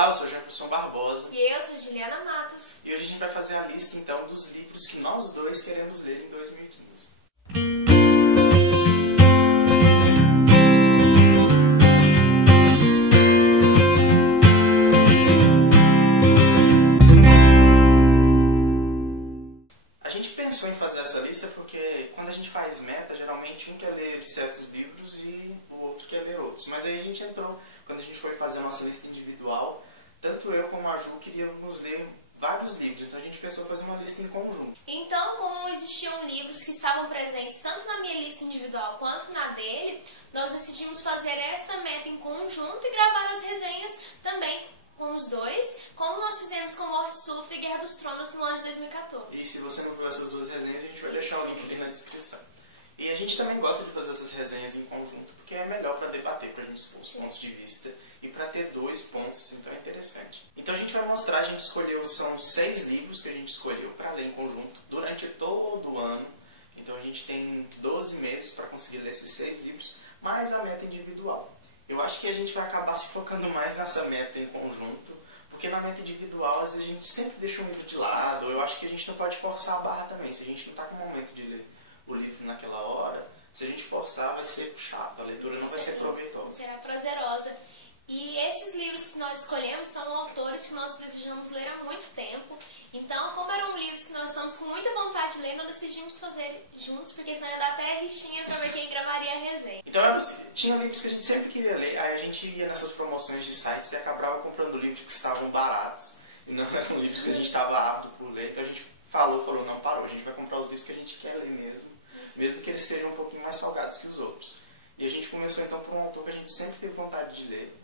Olá, eu sou Jefferson Barbosa. E eu sou Juliana Matos. E hoje a gente vai fazer a lista, então, dos livros que nós dois queremos ler em 2015. A gente pensou em fazer essa lista porque quando a gente faz meta, geralmente um quer ler certos livros e o outro quer ler outros. Mas aí a gente entrou, quando a gente foi fazer a nossa lista individual, tanto eu como a Ju queríamos ler vários livros, então a gente pensou em fazer uma lista em conjunto. Então, como existiam livros que estavam presentes tanto na minha lista individual quanto na dele, nós decidimos fazer esta meta em conjunto e gravar as resenhas também com os dois, como nós fizemos com Morte Súbita e Guerra dos Tronos no ano de 2014. E se você não viu essas duas resenhas, a gente vai deixar o link aqui na descrição. E a gente também gosta de fazer essas resenhas em conjunto, porque é melhor para debater, para a gente expor os pontos de vista e para ter dois pontos, então é interessante. Então a gente vai mostrar, a gente escolheu, são 6 livros que a gente escolheu para ler em conjunto durante todo o ano. Então a gente tem 12 meses para conseguir ler esses 6 livros, mais a meta individual. Eu acho que a gente vai acabar se focando mais nessa meta em conjunto, porque na meta individual às vezes a gente sempre deixa um livro de lado. Eu acho que a gente não pode forçar a barra também, se a gente não está com o momento de ler o livro naquela hora, se a gente forçar vai ser chato, a leitura não vai ser proveitosa. Será prazerosa. E esses livros que nós escolhemos são autores que nós desejamos ler há muito tempo. Então, como eram livros que nós estamos com muita vontade de ler, nós decidimos fazer juntos, porque senão ia dar até rixinha para ver quem gravaria a resenha. Então, tinha livros que a gente sempre queria ler, aí a gente ia nessas promoções de sites e acabava comprando livros que estavam baratos. E não eram livros que a gente estava apto por ler. Então a gente falou, não, parou, a gente vai comprar os livros que a gente quer ler mesmo que eles sejam um pouquinho mais salgados que os outros. E a gente começou então por um autor que a gente sempre teve vontade de ler,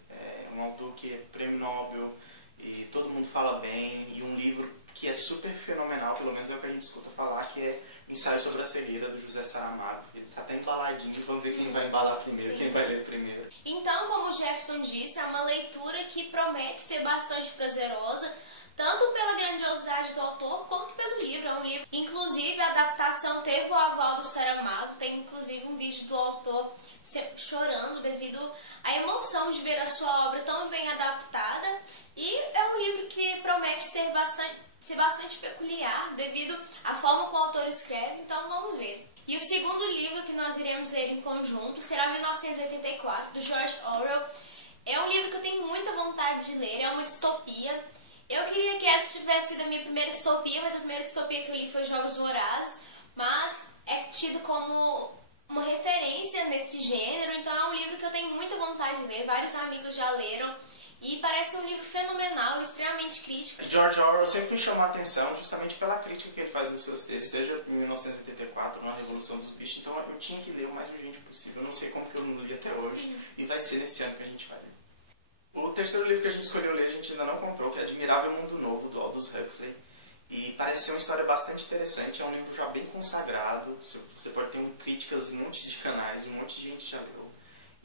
um autor que é prêmio Nobel e todo mundo fala bem, e um livro que é super fenomenal, pelo menos é o que a gente escuta falar, que é Ensaio sobre a Cegueira, do José Saramago. Ele está até embaladinho, vamos ver quem vai embalar primeiro, Sim. Quem vai ler primeiro. Então, como o Jefferson disse, é uma leitura que promete ser bastante prazerosa, tanto pela grandiosidade do autor, quanto pelo livro. É um livro, inclusive, a adaptação teve o aval do Saramago, tem inclusive um vídeo do autor chorando devido à emoção de ver a sua obra tão bem adaptada, e é um livro que promete ser bastante peculiar devido à forma como o autor escreve, então vamos ver. E o segundo livro que nós iremos ler em conjunto será 1984, do George Orwell. É um livro que eu tenho muita vontade de ler, é uma distopia. Eu queria que essa tivesse sido a minha primeira distopia, mas a primeira distopia que eu li foi Jogos Vorazes, mas é tido como uma referência nesse gênero, então é um livro que eu tenho muita vontade de ler, vários amigos já leram, e parece um livro fenomenal, extremamente crítico. George Orwell sempre me chamou a atenção justamente pela crítica que ele faz dos seus textos, seja em 1984, na Revolução dos Bichos, então eu tinha que ler o mais urgente possível. Eu não sei como que eu não li até hoje, e vai ser nesse ano que a gente vai ler. O terceiro livro que a gente escolheu ler, a gente ainda não comprou, que é Admirável Mundo Novo, do Aldous Huxley. E parece ser uma história bastante interessante, é um livro já bem consagrado, você pode ter críticas em um monte de canais, um monte de gente já leu.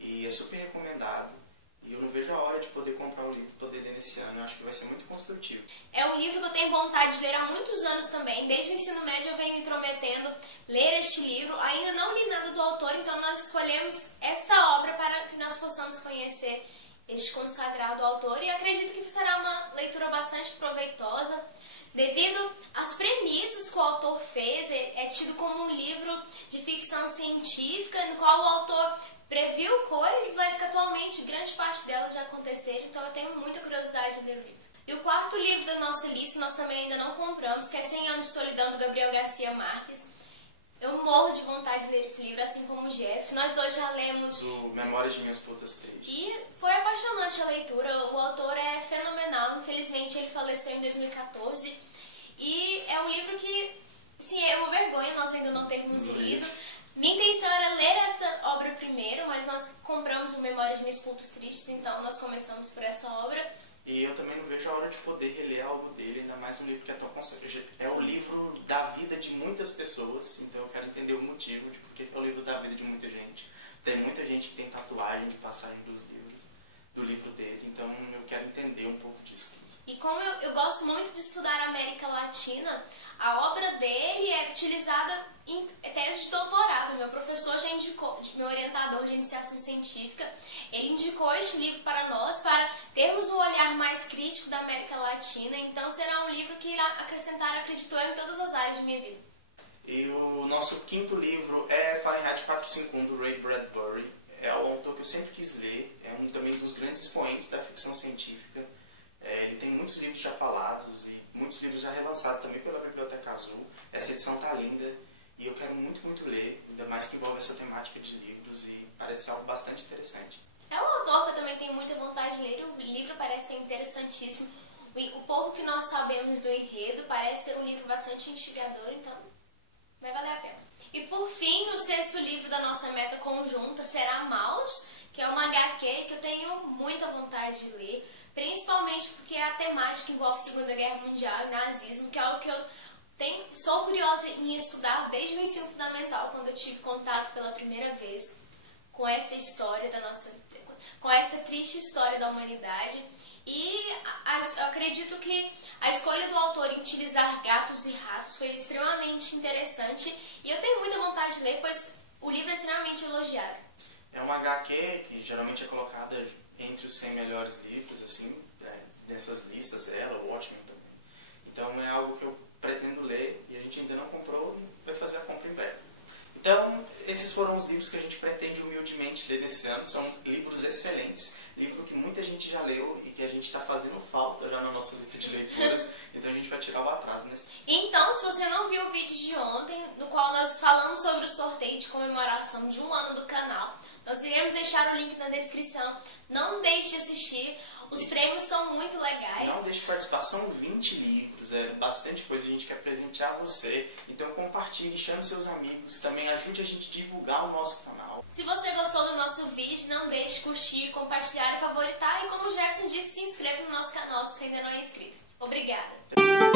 E é super recomendado. E eu não vejo a hora de poder comprar o livro, poder ler nesse ano, eu acho que vai ser muito construtivo. É um livro que eu tenho vontade de ler há muitos anos também, desde o ensino médio eu venho me prometendo ler este livro. Ainda não li nada do autor, então nós escolhemos esta obra para que nós possamos conhecer este consagrado autor, e acredito que será uma leitura bastante proveitosa, devido às premissas que o autor fez. É tido como um livro de ficção científica, no qual o autor previu coisas, mas que atualmente grande parte delas já aconteceram, então eu tenho muita curiosidade de ler o livro. E o quarto livro da nossa lista nós também ainda não compramos, que é 100 Anos de Solidão, do Gabriel Garcia Marques. Eu morro de vontade de ler esse livro, assim como o Jeff. Nós dois já lemos o Memórias de Minhas Putas 3. E foi apaixonante a leitura. O autor é fenomenal. Infelizmente ele faleceu em 2014. E é um livro que, sim, é uma vergonha nós ainda não termos lido. Minha intenção era ler essa obra primeiro, mas nós compramos o Memórias de Minhas Putas Tristes, então nós começamos por essa obra. E eu também não vejo a hora de poder reler algo dele, ainda mais um livro que é tão consagrado. É o livro da vida de muitas pessoas, então eu quero entender o motivo de porque é o livro da vida de muita gente. Tem muita gente que tem tatuagem de passagem dos livros, do livro dele, então eu quero entender um pouco disso. E como eu gosto muito de estudar a América Latina, a obra dele é utilizada tese de doutorado. Meu professor já indicou, meu orientador de iniciação científica, ele indicou este livro para nós, para termos um olhar mais crítico da América Latina. Então será um livro que irá acrescentar, acredito eu, em todas as áreas de minha vida. E o nosso quinto livro é Fahrenheit 451, do Ray Bradbury. É um autor que eu sempre quis ler, é também dos grandes expoentes da ficção científica. Ele tem muitos livros já falados e muitos livros já relançados também pela Biblioteca Azul. Essa edição tá linda e eu quero muito, muito ler, ainda mais que envolve essa temática de livros e parece algo bastante interessante. É um autor que eu também tenho muita vontade de ler, o livro parece ser interessantíssimo. O pouco que nós sabemos do enredo parece ser um livro bastante instigador, então vai valer a pena. E por fim, o sexto livro da nossa meta conjunta será Maus, que é uma HQ que eu tenho muita vontade de ler, principalmente porque a temática envolve a Segunda Guerra Mundial e nazismo, que é algo que eu sou curiosa em estudar desde o ensino fundamental, quando eu tive contato pela primeira vez com esta história com essa triste história da humanidade. E eu acredito que a escolha do autor em utilizar gatos e ratos foi extremamente interessante e eu tenho muita vontade de ler, pois o livro é extremamente elogiado. É uma HQ que geralmente é colocada entre os 100 melhores livros, assim, dessas listas dela, o Watchmen também. Então é algo que eu pretendo ler e a gente ainda não comprou e vai fazer a compra em breve. Então, esses foram os livros que a gente pretende humildemente ler nesse ano. São livros excelentes, livro que muita gente já leu e que a gente está fazendo falta já na nossa lista de leituras. Então a gente vai tirar o atraso nesse. Então, se você não viu o vídeo de ontem, no qual nós falamos sobre o sorteio de comemoração de 1 ano do canal, nós iremos deixar o link na descrição. Não deixe de assistir. Os prêmios são muito legais. Não deixe de participar, são 20 livros, é bastante coisa, a gente quer presentear você. Então compartilhe, chame seus amigos, também ajude a gente a divulgar o nosso canal. Se você gostou do nosso vídeo, não deixe de curtir, compartilhar e favoritar. E como o Jefferson disse, se inscreva no nosso canal se você ainda não é inscrito. Obrigada!